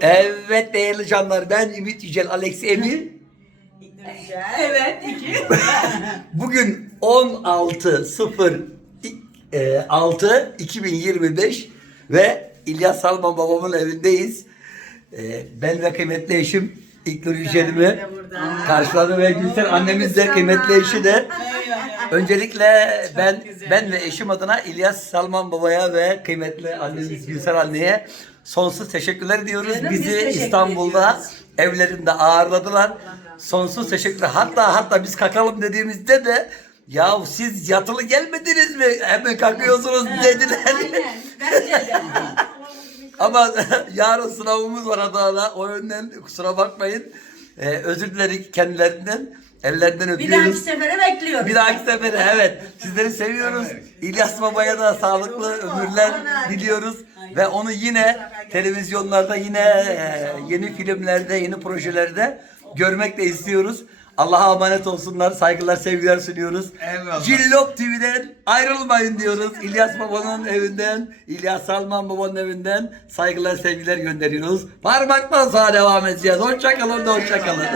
Evet değerli canlar ben Ümit Yücel Alex Emir. Evet, iki. Bugün 16 0 e, 6 2025 ve İlyas Salman babamın evindeyiz. E, Ben ve kıymetli eşim İlknur Yücel'imi de burada. karşıladı ve Gülsen annemiz de kıymetli eşi de. Öncelikle ben güzel. ben ve eşim adına İlyas Salman babaya ve kıymetli annemiz Gülsen anneye sonsuz teşekkürler. Canım, biz Bizi teşekkür İstanbul'da ediyoruz. evlerinde ağırladılar. Sonsuz teşekkürler. Hatta hatta biz kalkalım dediğimizde de ya siz yatılı gelmediniz mi? Hemen kalkıyorsunuz dediler. Bence de. Ama yarın sınavımız var Adana'da. O yönden kusura bakmayın. Ee, özür dilerik kendilerinden. Ellerinden Bir öpüyoruz. dahaki sefere bekliyoruz. Bir dahaki sefere evet. Sizleri seviyoruz. İlyas Baba'ya da sağlıklı ömürler diliyoruz. Ve onu yine televizyonlarda yine e, yeni filmlerde, yeni projelerde görmek de istiyoruz. Allah'a emanet olsunlar. Saygılar, sevgiler sunuyoruz. Eyvallah. Cillop TV'den ayrılmayın diyoruz. İlyas Baba'nın evinden, İlyas Salman Baba'nın evinden saygılar, sevgiler gönderiyoruz. Parmaktan sağa devam edeceğiz. Hoşçakalın da hoşçakalın.